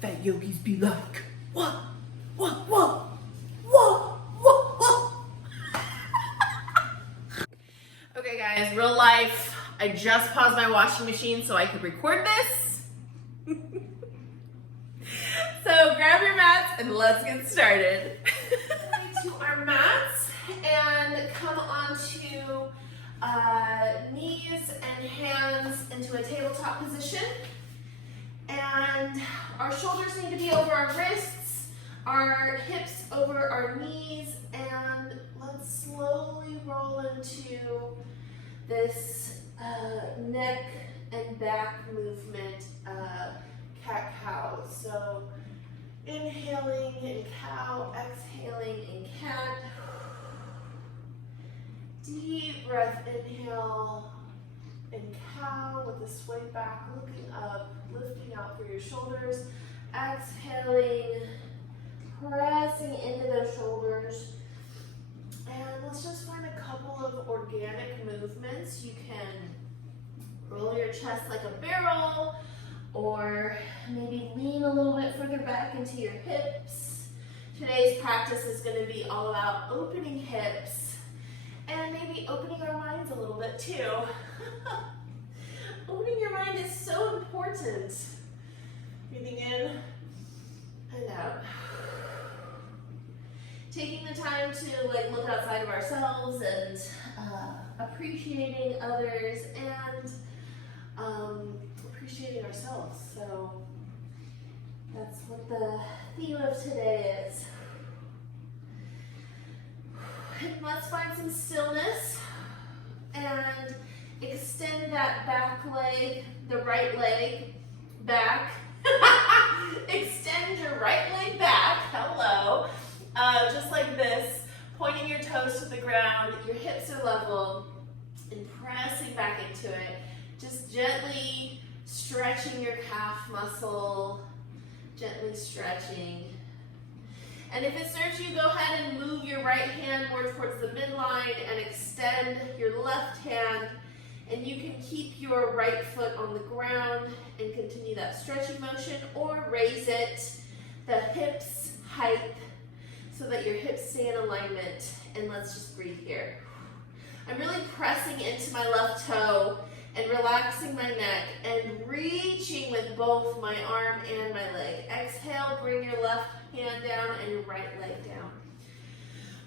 fat yogis be like. What? What? What? What? What? What? Okay guys, real life. I just paused my washing machine so I could record this. So grab your mats and let's get started. To our mats and come onto knees and hands into a tabletop position. And our shoulders need to be over our wrists, our hips over our knees, and let's slowly roll into this neck and back movement, cat-cow. So inhaling in cow, exhaling in cat. Deep breath, inhale in cow with the sway back, looking up, lifting out through your shoulders. Exhaling, pressing into those shoulders. And let's just find a couple of organic movements. You can roll your chest like a barrel, or maybe lean a little bit further back into your hips. Today's practice is going to be all about opening hips and maybe opening our minds a little bit too. Opening your mind is so important. Breathing in and out. Taking the time to look outside of ourselves and appreciating others and appreciating ourselves. So that's what the theme of today is. And let's find some stillness and extend that back leg, the right leg back. Extend your right leg back, hello. Just like this, pointing your toes to the ground, your hips are level, and pressing back into it. Just gently stretching your calf muscle, gently stretching. And if it serves you, go ahead and move your right hand more towards the midline and extend your left hand. And you can keep your right foot on the ground and continue that stretching motion, or raise it, the hips height, so that your hips stay in alignment. And let's just breathe here. I'm really pressing into my left toe and relaxing my neck and reaching with both my arm and my leg. Exhale, bring your left hand down and your right leg down.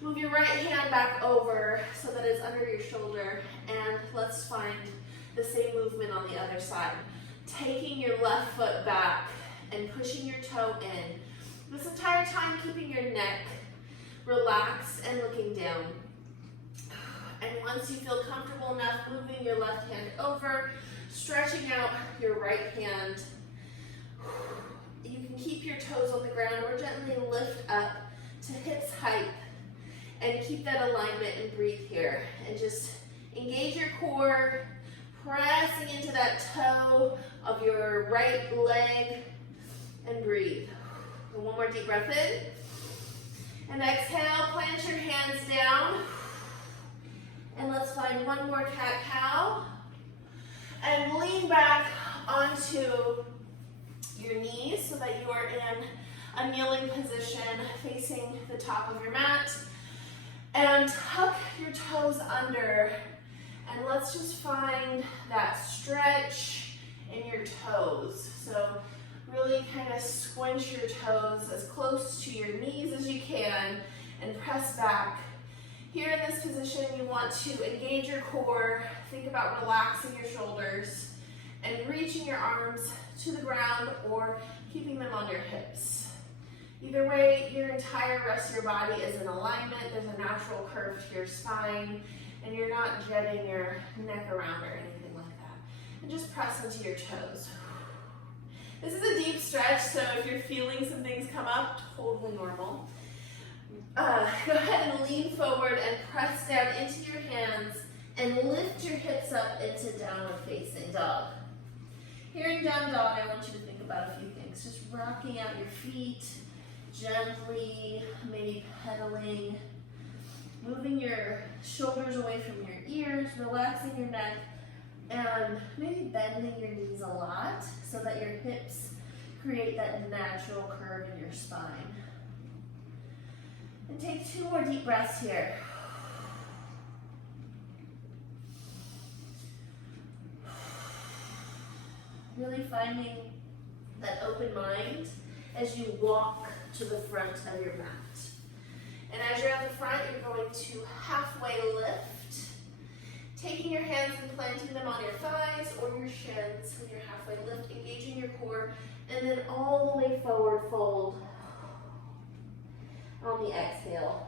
Move your right hand back over so that it's under your shoulder, and let's find the same movement on the other side. Taking your left foot back and pushing your toe in. This entire time keeping your neck relaxed and looking down. And once you feel comfortable enough, moving your left hand over, stretching out your right hand. You can keep your toes on the ground or gently lift up to hips height and keep that alignment and breathe here. And just engage your core, pressing into that toe of your right leg and breathe. And one more deep breath in. And exhale, plant your hands down. And let's find one more cat-cow. And lean back onto your knees so that you are in a kneeling position facing the top of your mat. And tuck your toes under. And let's just find that stretch in your toes. So really kind of squinch your toes as close to your knees as you can and press back. Here in this position, you want to engage your core, think about relaxing your shoulders, and reaching your arms to the ground or keeping them on your hips. Either way, your entire rest of your body is in alignment. There's a natural curve to your spine, and you're not jetting your neck around or anything like that. And just press into your toes. This is a deep stretch, so if you're feeling some things come up, totally normal. Go ahead and lean forward and press down into your hands and lift your hips up into downward facing dog. Here in down dog, I want you to think about a few things. Just rocking out your feet gently, maybe pedaling, moving your shoulders away from your ears, relaxing your neck, and maybe bending your knees a lot so that your hips create that natural curve in your spine. And take 2 more deep breaths here. Really finding that open mind as you walk to the front of your mat. And as you're at the front, you're going to halfway lift, taking your hands and planting them on your thighs or your shins when you're halfway lift, engaging your core, and then all the way forward fold on the exhale.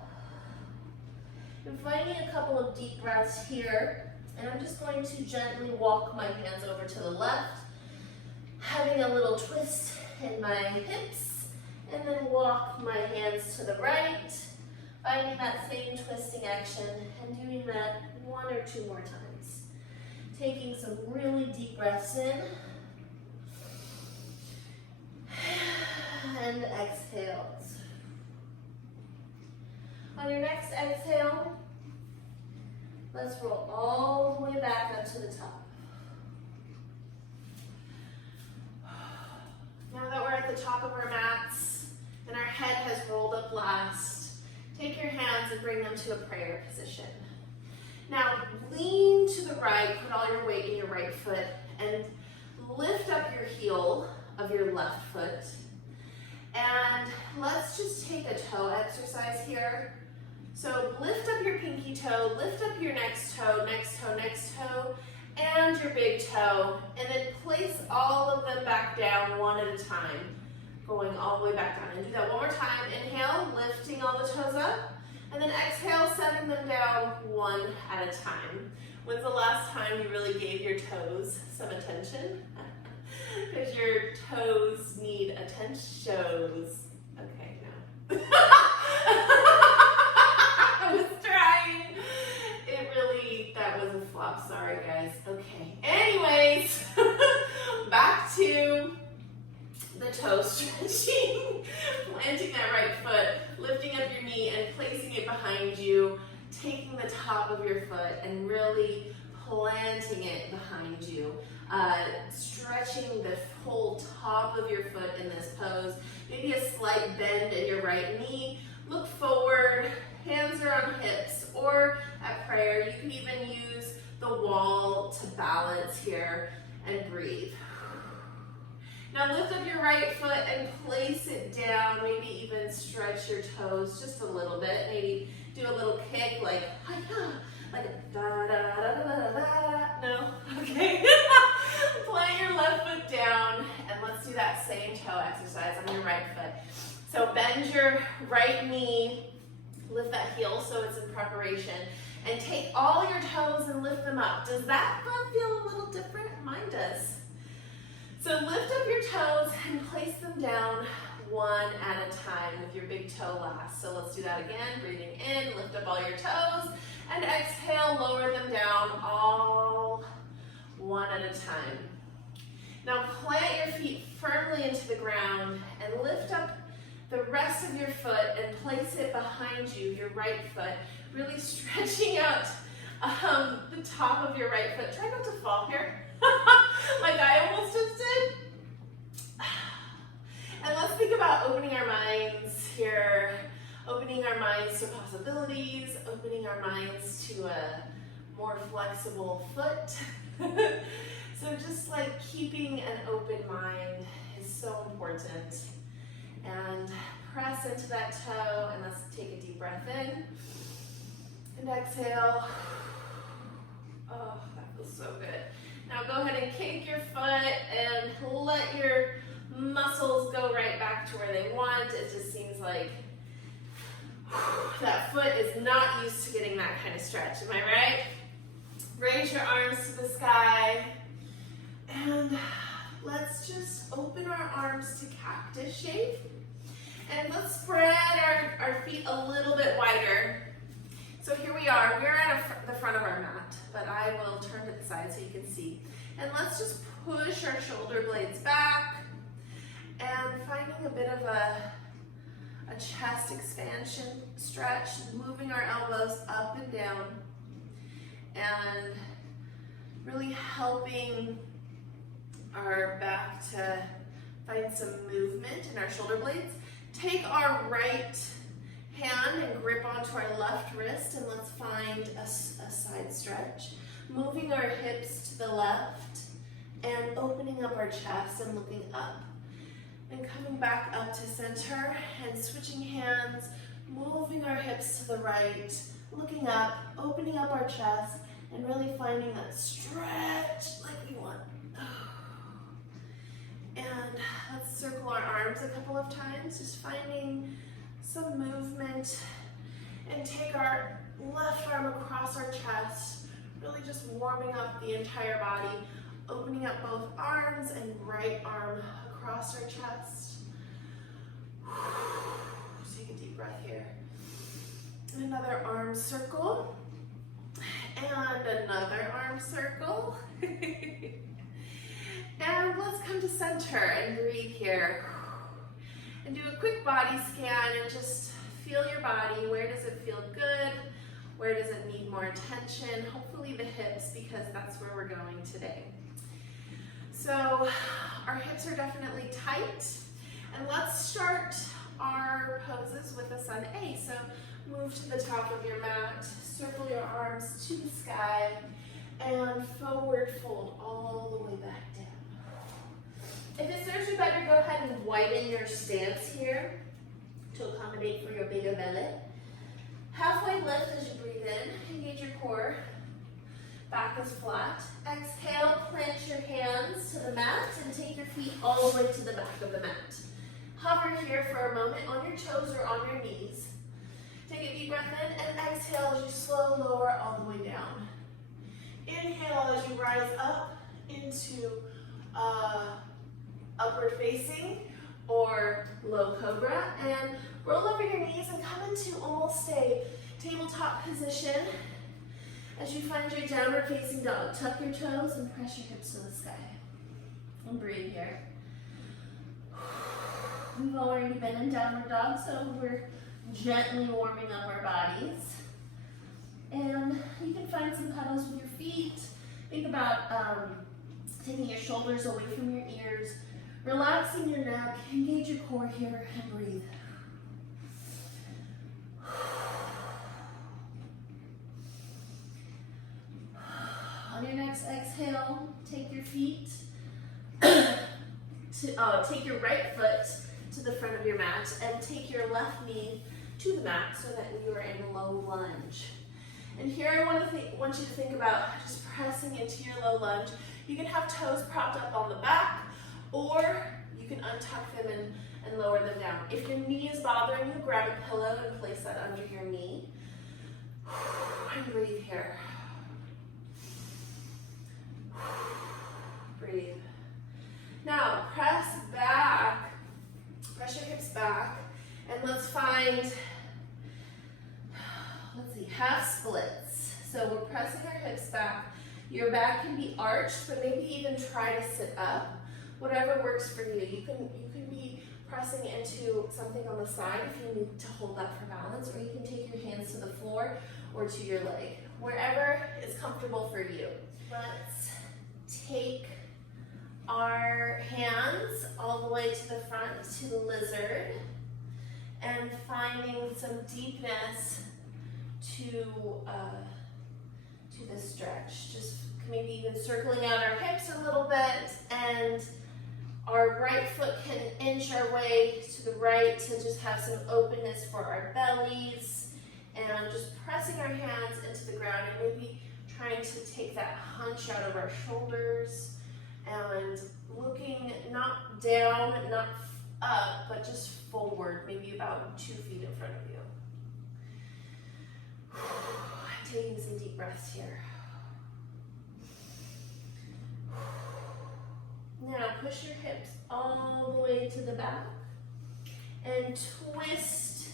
And finding a couple of deep breaths here, and I'm just going to gently walk my hands over to the left, having a little twist in my hips, and then walk my hands to the right, finding that same twisting action and doing that 1 or 2 more times. Taking some really deep breaths in and exhales. On your next exhale, let's roll all the way back up to the top. Now that we're at the top of our mats and our head has rolled up last, take your hands and bring them to a prayer position. Now lean to the right, put all your weight in your right foot, and lift up your heel of your left foot. And let's just take a toe exercise here. So lift up your pinky toe, lift up your next toe, next toe, next toe, and your big toe, and then place all of them back down 1 at a time, going all the way back down. And do that 1 more time. Inhale, lifting all the toes up, and then exhale, setting them down 1 at a time. When's the last time you really gave your toes some attention? Because your toes need attention. Okay, no. I was trying. That was a flop. Sorry, guys. Okay. Anyways, back to the toe stretching. Planting that right foot, lifting up your knee and placing it behind you, taking the top of your foot and really planting it behind you. Stretching the whole top of your foot in this pose. Maybe a slight bend in your right knee. Look forward, hands are on hips, or at prayer, you can even use the wall to balance here and breathe. Now lift up your right foot and place it down, maybe even stretch your toes just a little bit. Maybe do a little kick like a da da da da da da. No? Okay. Plant your left foot down and let's do that same toe exercise on your right foot. So bend your right knee, lift that heel so it's in preparation, and take all your toes and lift them up. Does that foot feel a little different? Mine does. So lift up your toes and place them down 1 at a time with your big toe last. So let's do that again. Breathing in, lift up all your toes, and exhale, lower them down all 1 at a time. Now plant your feet firmly into the ground and lift up the rest of your foot and place it behind you, your right foot, really stretching out the top of your right foot. Try not to fall here, like I almost just did. And let's think about opening our minds here, opening our minds to possibilities, opening our minds to a more flexible foot. So just like keeping an open mind is so important. And press into that toe, and let's take a deep breath in and exhale. Oh, that feels so good. Now go ahead and kick your foot and let your muscles go right back to where they want. It just seems like that foot is not used to getting that kind of stretch. Am I right? Raise your arms to the sky and let's just open our arms to cactus shape. And let's spread our feet a little bit wider. So here we are. We're at the front of our mat, but I will turn to the side so you can see. And let's just push our shoulder blades back and finding a bit of a chest expansion stretch, moving our elbows up and down and really helping our back to Find some movement in our shoulder blades. Take our right hand and grip onto our left wrist, and let's find a side stretch. Moving our hips to the left and opening up our chest and looking up. And coming back up to center and switching hands, moving our hips to the right, looking up, opening up our chest, and really finding that stretch like we want. And let's circle our arms a couple of times, just finding some movement. And take our left arm across our chest, really just warming up the entire body, opening up both arms and right arm across our chest. Take a deep breath here. And another arm circle. And another arm circle. And let's come to center and breathe here. And do a quick body scan and just feel your body. Where does it feel good? Where does it need more attention? Hopefully the hips, because that's where we're going today. So our hips are definitely tight. And let's start our poses with a sun A. So move to the top of your mat, circle your arms to the sky, and forward fold all the way back down. If it serves you better, go ahead and widen your stance here to accommodate for your bigger belly. Halfway lift as you breathe in, engage your core, back is flat. Exhale, plant your hands to the mat and take your feet all the way to the back of the mat. Hover here for a moment on your toes or on your knees. Take a deep breath in and exhale as you slow lower all the way down. Inhale as you rise up into upward facing or low cobra, and roll over your knees and come into almost a tabletop position. As you find your downward facing dog, tuck your toes and press your hips to the sky. And breathe here. We've already been in downward dog, so we're gently warming up our bodies. And you can find some pedals with your feet. Think about taking your shoulders away from your ears, relaxing your neck, engage your core here, and breathe. On your next exhale, take your feet take your right foot to the front of your mat and take your left knee to the mat so that you are in a low lunge. And here I want you to think about just pressing into your low lunge. You can have toes propped up on the back, or you can untuck them and lower them down. If your knee is bothering you, grab a pillow and place that under your knee. And breathe here. Breathe. Now press back, press your hips back, and let's find, half splits. So we're pressing our hips back. Your back can be arched, but maybe even try to sit up. Whatever works for you. You can be pressing into something on the side if you need to hold that for balance, or you can take your hands to the floor or to your leg. Wherever is comfortable for you. Let's take our hands all the way to the front to the lizard and finding some deepness to the stretch. Just maybe even circling out our hips a little bit, and our right foot can inch our way to the right to just have some openness for our bellies, and just pressing our hands into the ground and maybe trying to take that hunch out of our shoulders and looking not down, not up, but just forward, maybe about 2 feet in front of you. Taking some deep breaths here. Now push your hips all the way to the back and twist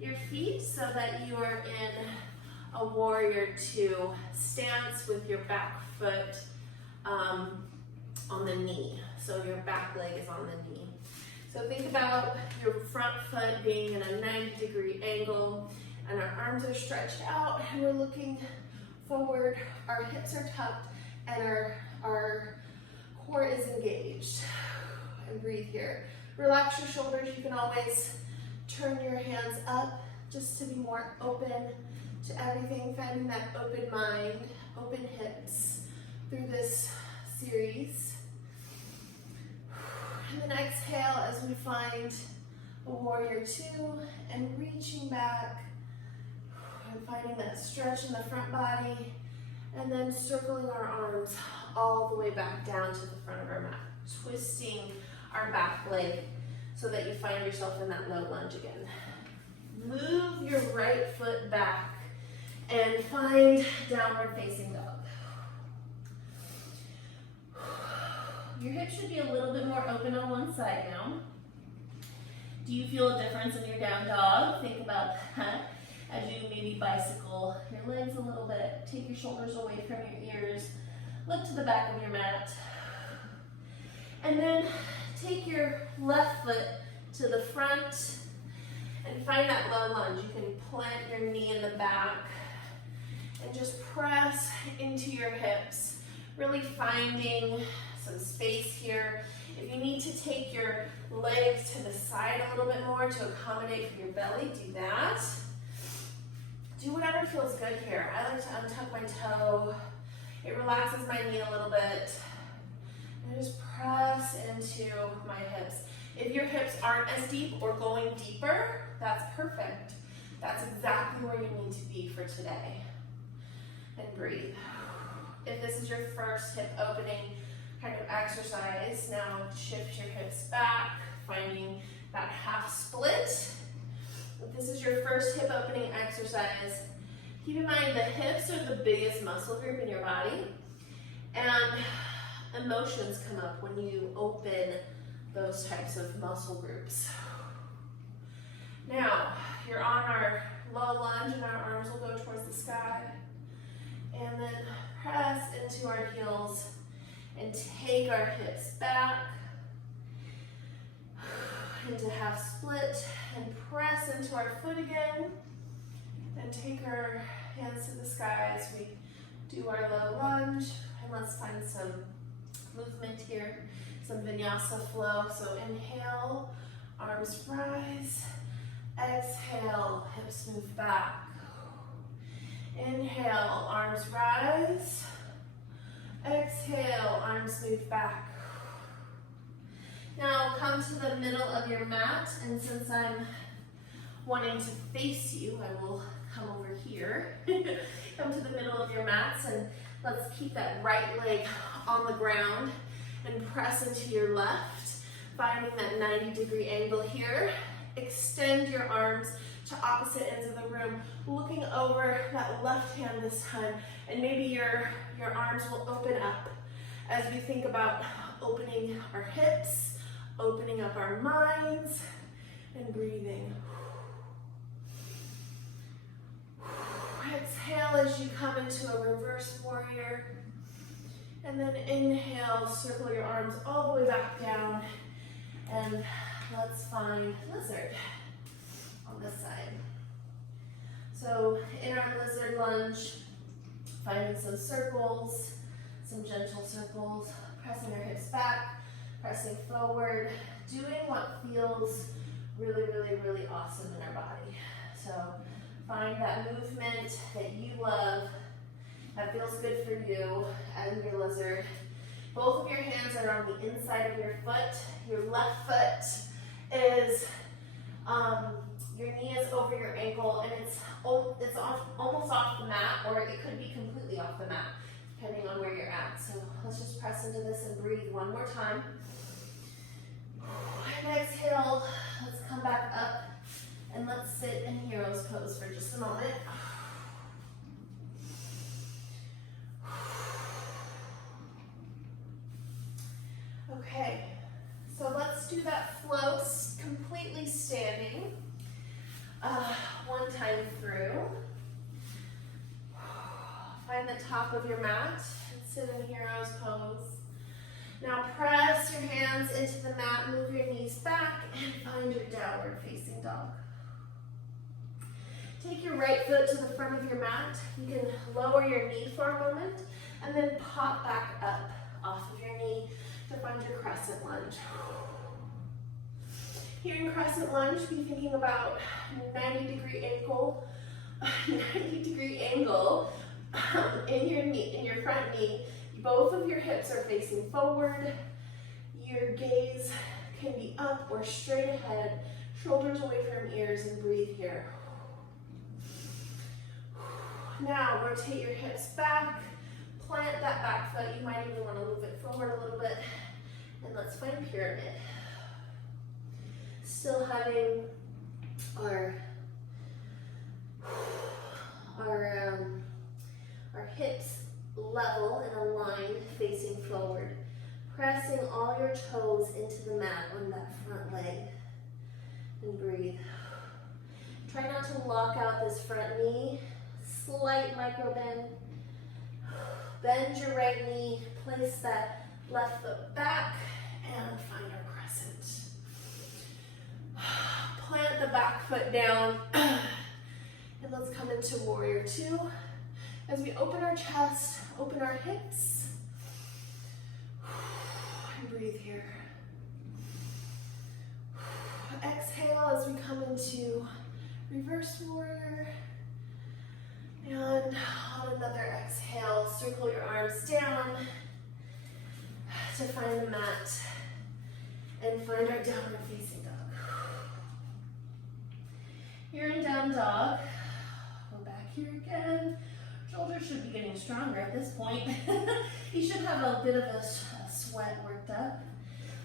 your feet so that you are in a warrior 2 stance with your back foot on the knee. So your back leg is on the knee. So think about your front foot being in a 90-degree angle, and our arms are stretched out and we're looking forward. Our hips are tucked and our core is engaged. And breathe here. Relax your shoulders. You can always turn your hands up just to be more open to everything, finding that open mind, open hips through this series. And then exhale as we find a warrior two and reaching back and finding that stretch in the front body, and then circling our arms all the way back down to the front of our mat, twisting our back leg so that you find yourself in that low lunge again. Move your right foot back and find downward facing dog. Your hips should be a little bit more open on one side now. Do you feel a difference in your down dog? Think about that as you maybe bicycle your legs a little bit. Take your shoulders away from your ears. Look to the back of your mat. And then take your left foot to the front and find that low lunge. You can plant your knee in the back and just press into your hips, really finding some space here. If you need to take your legs to the side a little bit more to accommodate for your belly, do that. Do whatever feels good here. I like to untuck my toe. It relaxes my knee a little bit. And just press into my hips. If your hips aren't as deep or going deeper, that's perfect. That's exactly where you need to be for today. And breathe. If this is your first hip opening kind of exercise, now shift your hips back, finding that half split. If this is your first hip opening exercise, keep in mind the hips are the biggest muscle group in your body, and emotions come up when you open those types of muscle groups. Now, you're on our low lunge and our arms will go towards the sky. And then press into our heels and take our hips back into half split and press into our foot again. And take our hands to the sky as we do our low lunge. And let's find some movement here, some vinyasa flow. So inhale, arms rise. Exhale, hips move back. Inhale, arms rise. Exhale, arms move back. Now come to the middle of your mat, and since I'm wanting to face you, I will come over here. Come to the middle of your mats, and let's keep that right leg on the ground and press into your left, finding that 90-degree angle here. Extend your arms to opposite ends of the room, looking over that left hand this time, and maybe your arms will open up as we think about opening our hips, opening up our minds, and breathing. Exhale as you come into a reverse warrior, and then inhale, circle your arms all the way back down, and let's find lizard on this side. So in our lizard lunge, finding some circles, some gentle circles, pressing our hips back, pressing forward, doing what feels really, really, really awesome in our body. So find that movement that you love, that feels good for you and your lizard. Both of your hands are on the inside of your foot. Your left foot is, your knee is over your ankle, and it's almost off the mat, or it could be completely off the mat, depending on where you're at. So let's just press into this and breathe one more time. And exhale, let's come back up, and let's sit in hero's pose for just a moment. Okay, so let's do that flow completely standing. One time through. Find the top of your mat and sit in hero's pose. Now press your hands into the mat, move your knees back, and find your downward facing dog. Take your right foot to the front of your mat. You can lower your knee for a moment and then pop back up off of your knee to find your crescent lunge. Here in crescent lunge, be thinking about 90-degree angle in your knee, in your front knee. Both of your hips are facing forward. Your gaze can be up or straight ahead, shoulders away from ears, and breathe here. Now rotate your hips back, plant that back foot. You might even want to move it forward a little bit, and let's find pyramid. Still having our hips level and aligned, facing forward. Pressing all your toes into the mat on that front leg. And breathe. Try not to lock out this front knee. Slight micro bend. Bend your right knee. Place that left foot back and find our crescent. Plant the back foot down. And let's come into warrior two. As we open our chest, open our hips. And breathe here. Exhale as we come into reverse warrior. And on another exhale, circle your arms down to find the mat and find our downward facing dog. You're in down dog. Go back here again. Shoulders should be getting stronger at this point. You should have a bit of a sweat worked up.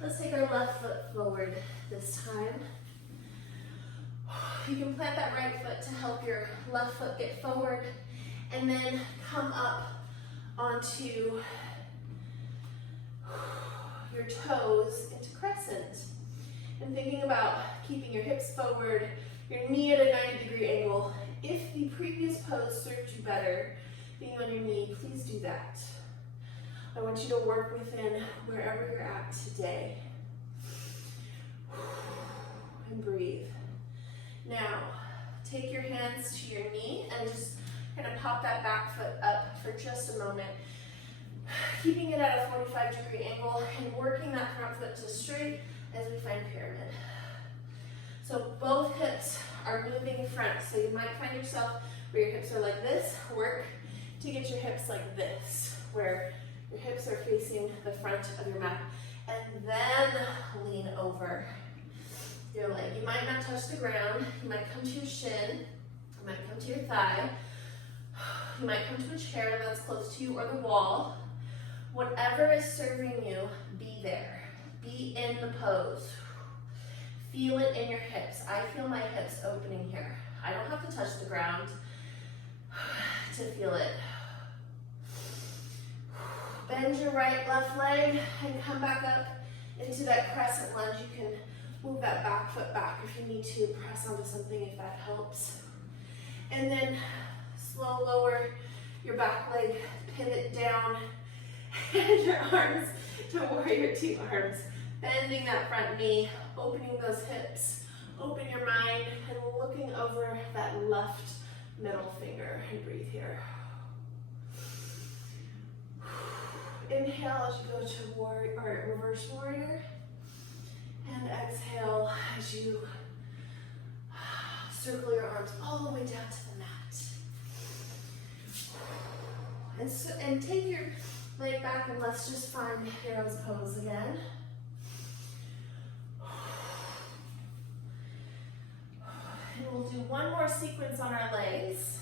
Let's take our left foot forward this time. You can plant that right foot to help your left foot get forward, and then come up onto your toes into crescent. And thinking about keeping your hips forward, your knee at a 90-degree angle. If the previous pose served you better, being on your knee, please do that. I want you to work within wherever you're at today. And breathe. Now, take your hands to your knee and just kind of pop that back foot up for just a moment. Keeping it at a 45-degree angle and working that front foot to straight as we find pyramid. So both hips are moving front. So you might find yourself where your hips are like this. Work to get your hips like this, where your hips are facing the front of your mat. And then lean over your leg. You might not touch the ground. You might come to your shin. You might come to your thigh. You might come to a chair that's close to you or the wall. Whatever is serving you, be there. Be in the pose. Feel it in your hips. I feel my hips opening here. I don't have to touch the ground to feel it. Bend your right, left leg and come back up into that crescent lunge. You can move that back foot back if you need to. Press onto something if that helps. And then slow lower your back leg, pivot down, and your arms to warrior two arms. Bending that front knee, opening those hips, open your mind, and looking over that left middle finger. And breathe here. Inhale as you go to warrior, or reverse warrior. And exhale as you circle your arms all the way down to the mat. And take your leg back and let's just find hero's pose again. And we'll do one more sequence on our legs.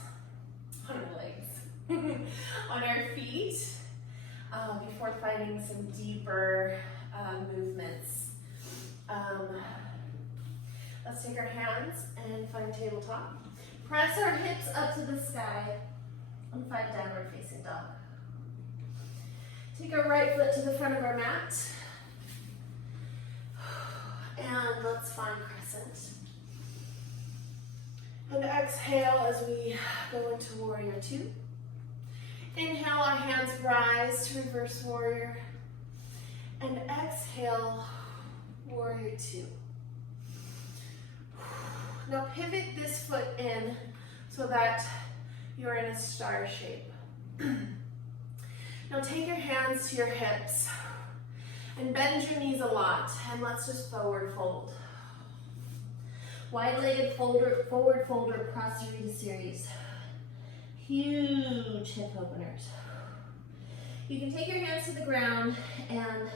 On our feet. Before finding some deeper movements. Let's take our hands and find tabletop. Press our hips up to the sky and find downward facing dog. Take our right foot to the front of our mat. And let's find crescent. And exhale as we go into warrior two. Inhale, our hands rise to reverse warrior. And exhale, warrior two. Now pivot this foot in so that you're in a star shape. Now take your hands to your hips and bend your knees a lot, and let's just forward fold. Wide-legged forward folder Prasarita series. Huge hip openers. You can take your hands to the ground and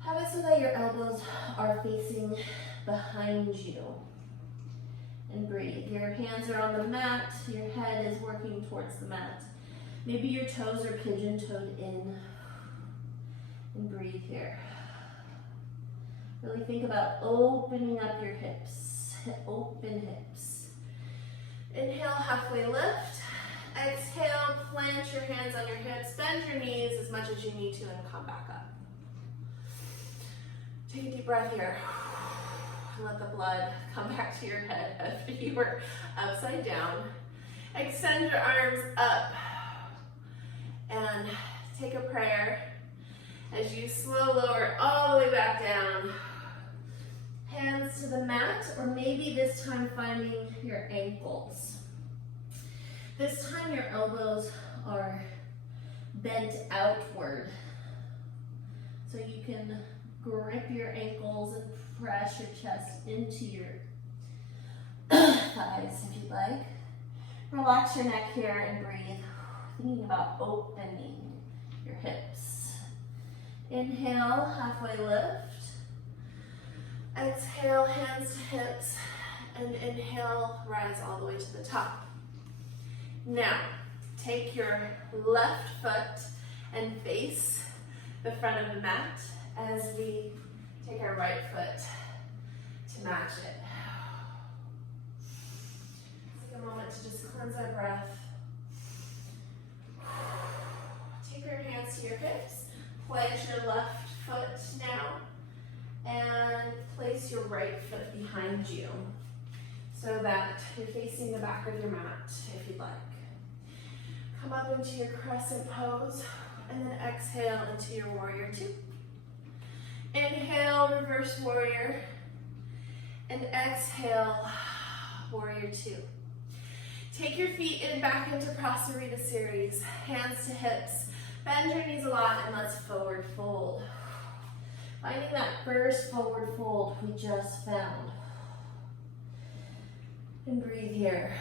have it so that your elbows are facing behind you. And breathe. Your hands are on the mat, your head is working towards the mat. Maybe your toes are pigeon-toed in. And breathe here. Really think about opening up your hips. Open hips. Inhale, halfway lift. Exhale, plant your hands on your hips. Bend your knees as much as you need to and come back up. Take a deep breath here. Let the blood come back to your head after you were upside down. Extend your arms up and take a prayer as you slow lower all the way back down. Hands to the mat, or maybe this time finding your ankles. This time your elbows are bent outward. So you can grip your ankles and press your chest into your thighs if you'd like. Relax your neck here and breathe. Thinking about opening your hips. Inhale, halfway lift. Exhale, hands to hips. And inhale, rise all the way to the top. Now, take your left foot and face the front of the mat as we take our right foot to match it. Take a moment to just cleanse our breath. Take your hands to your hips. Plant your left foot now and place your right foot behind you so that you're facing the back of your mat if you'd like. Come up into your crescent pose and then exhale into your warrior two. Inhale, reverse warrior, and exhale, warrior two. Take your feet in back into Prasarita series, hands to hips, bend your knees a lot, and let's forward fold. Finding that first forward fold we just found. And breathe here.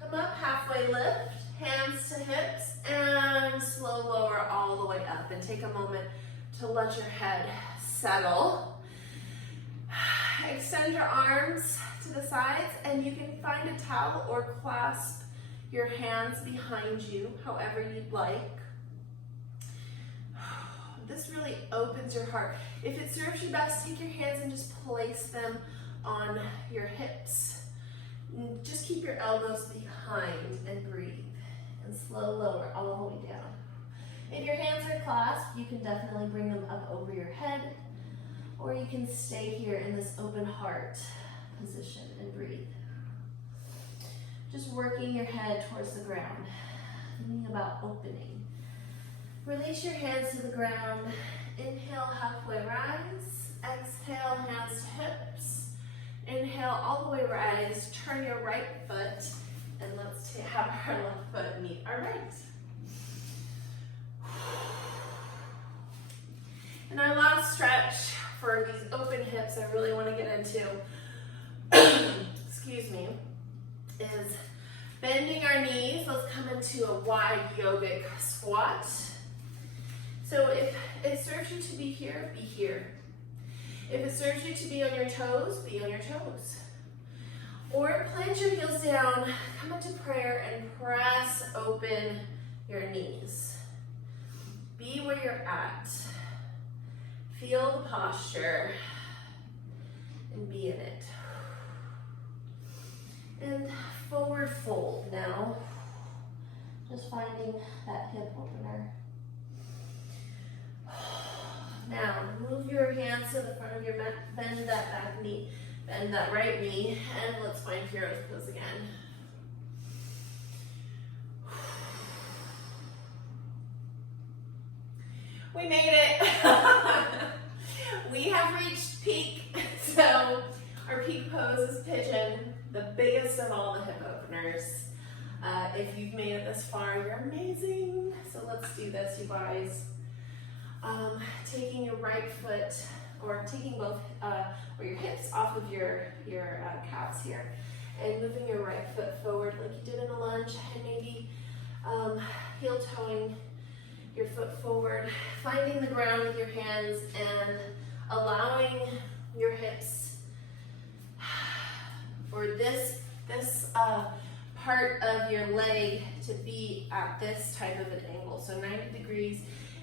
Come up, halfway lift. Hands to hips and slow lower all the way up, and take a moment to let your head settle. Extend your arms to the sides, and you can find a towel or clasp your hands behind you, however you'd like. This really opens your heart. If it serves you best, take your hands and just place them on your hips. Just keep your elbows behind and breathe. And slow lower all the way down. If your hands are clasped, you can definitely bring them up over your head, or you can stay here in this open heart position and breathe. Just working your head towards the ground, thinking about opening. Release your hands to the ground. Inhale, halfway rise. Exhale, hands to hips. Inhale, all the way rise. Turn your right foot. And let's have our left foot meet our right. And our last stretch for these open hips I really want to get into, excuse me, is bending our knees. Let's come into a wide yogic squat. So if it serves you to be here, be here. If it serves you to be on your toes, be on your toes. Or plant your heels down, come into prayer, and press open your knees. Be where you're at. Feel the posture and be in it. And forward fold now. Just finding that hip opener. Now, move your hands to the front of your mat, bend that back knee, bend that right knee, and let's find hero's pose again. We made it. We have reached peak. So our peak pose is pigeon, the biggest of all the hip openers. If you've made it this far, you're amazing. So let's do this, you guys. Taking your right foot, or taking both, or your hips off of your calves here, and moving your right foot forward like you did in a lunge, and maybe heel toeing your foot forward, finding the ground with your hands, and allowing your hips, or this part of your leg to be at this type of an angle, so 90 degrees.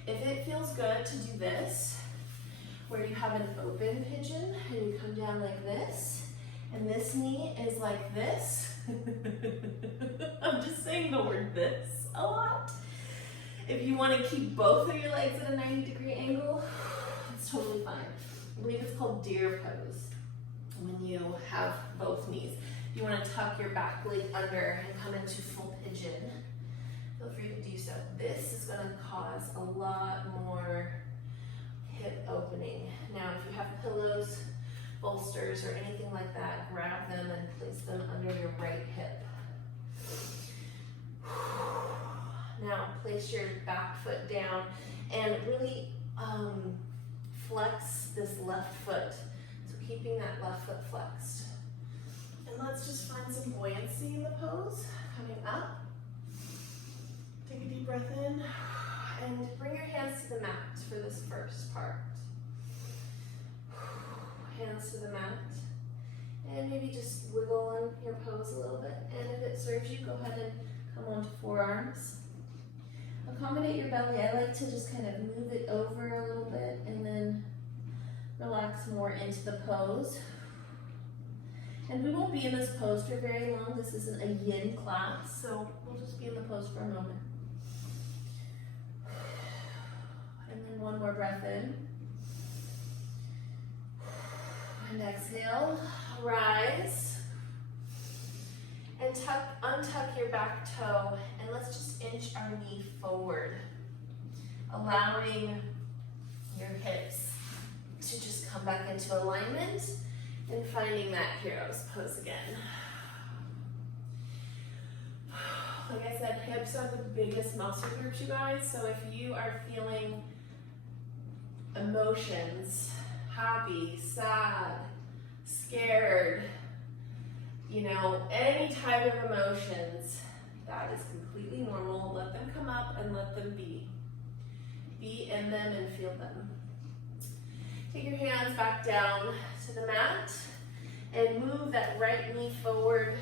If it feels good to do this, where you have an open pigeon and you come down like this, and this knee is like this. I'm just saying the word this a lot. If you want to keep both of your legs at a 90-degree angle, it's totally fine. I believe it's called deer pose when you have both knees. You want to tuck your back leg under and come into full pigeon. Feel free to do so. This is going to cause a lot more hip opening. Now, if you have pillows, bolsters, or anything like that, grab them and place them under your right hip. Now, place your back foot down and really flex this left foot. So keeping that left foot flexed. And let's just find some buoyancy in the pose. Coming up. Take a deep breath in. And bring your hands to the mat for this first part. Hands to the mat. And maybe just wiggle on your pose a little bit. And if it serves you, go ahead and come onto forearms. Accommodate your belly. I like to just kind of move it over a little bit and then relax more into the pose. And we won't be in this pose for very long. This isn't a yin class, so we'll just be in the pose for a moment. And then one more breath in. And exhale, rise. And untuck your back toe, and let's just inch our knee forward, allowing your hips to just come back into alignment and finding that hero's pose again. Like I said, hips are the biggest muscle groups, you guys, so if you are feeling emotions, happy, sad, scared, you know, any type of emotions, that is completely normal. Let them come up and let them be. Be in them and feel them. Take your hands back down to the mat and move that right knee forward.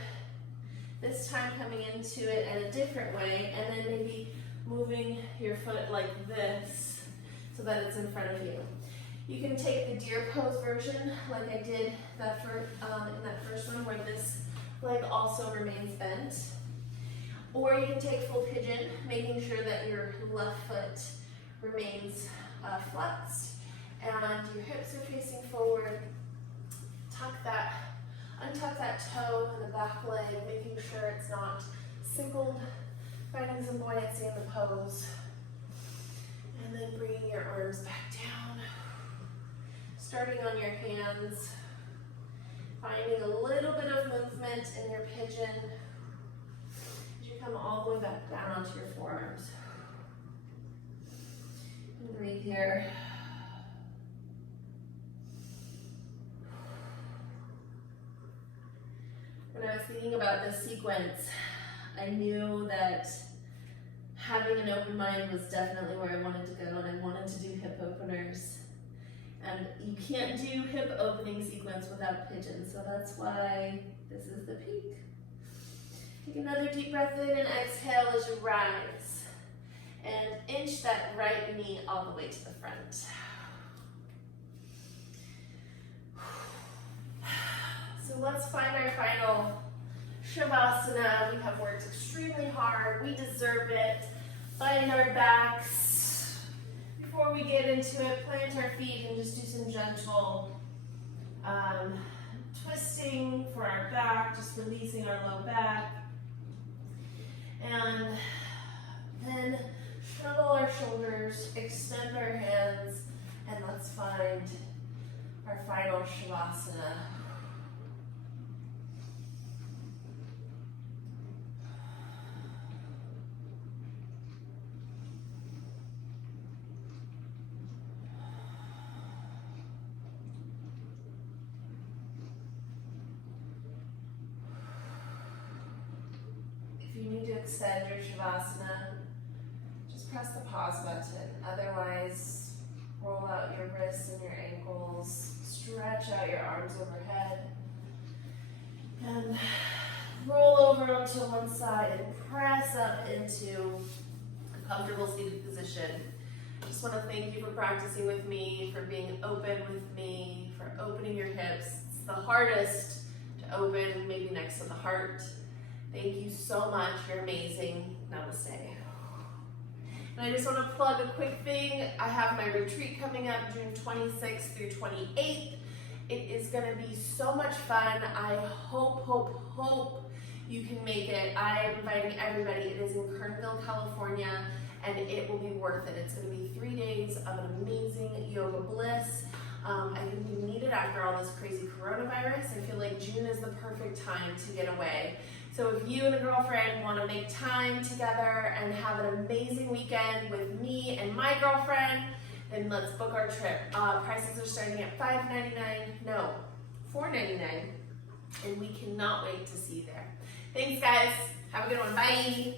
This time coming into it in a different way, and then maybe moving your foot like this so that it's in front of you. You can take the deer pose version like I did in that first one where this leg also remains bent. Or you can take full pigeon, making sure that your left foot remains flexed and your hips are facing forward. Untuck that toe in the back leg, making sure it's not singled, finding some buoyancy in the pose. And then bringing your arms back down. Starting on your hands, finding a little bit of movement in your pigeon as you come all the way back down onto your forearms. And breathe here. When I was thinking about this sequence, I knew that having an open mind was definitely where I wanted to go, and I wanted to do hip openers. And you can't do hip opening sequence without pigeon, so that's why this is the peak. Take another deep breath in and exhale as you rise. And inch that right knee all the way to the front. So let's find our final shavasana. We have worked extremely hard. We deserve it. Find our backs. Before we get into it, plant our feet and just do some gentle twisting for our back, just releasing our low back. And then snuggle our shoulders, extend our hands, and let's find our final shavasana. you need to extend your shavasana, just press the pause button. Otherwise, roll out your wrists and your ankles, stretch out your arms overhead, and roll over onto one side and press up into a comfortable seated position. I just want to thank you for practicing with me, for being open with me, for opening your hips. It's the hardest to open, maybe next to the heart. Thank you so much. You're amazing. Namaste. And I just want to plug a quick thing. I have my retreat coming up June 26th through 28th. It is going to be so much fun. I hope you can make it. I am inviting everybody. It is in Kernville, California, and it will be worth it. It's going to be 3 days of an amazing yoga bliss. I think we need it after all this crazy coronavirus. I feel like June is the perfect time to get away. So if you and a girlfriend want to make time together and have an amazing weekend with me and my girlfriend, then let's book our trip. Prices are starting at $4.99, and we cannot wait to see you there. Thanks, guys. Have a good one. Bye.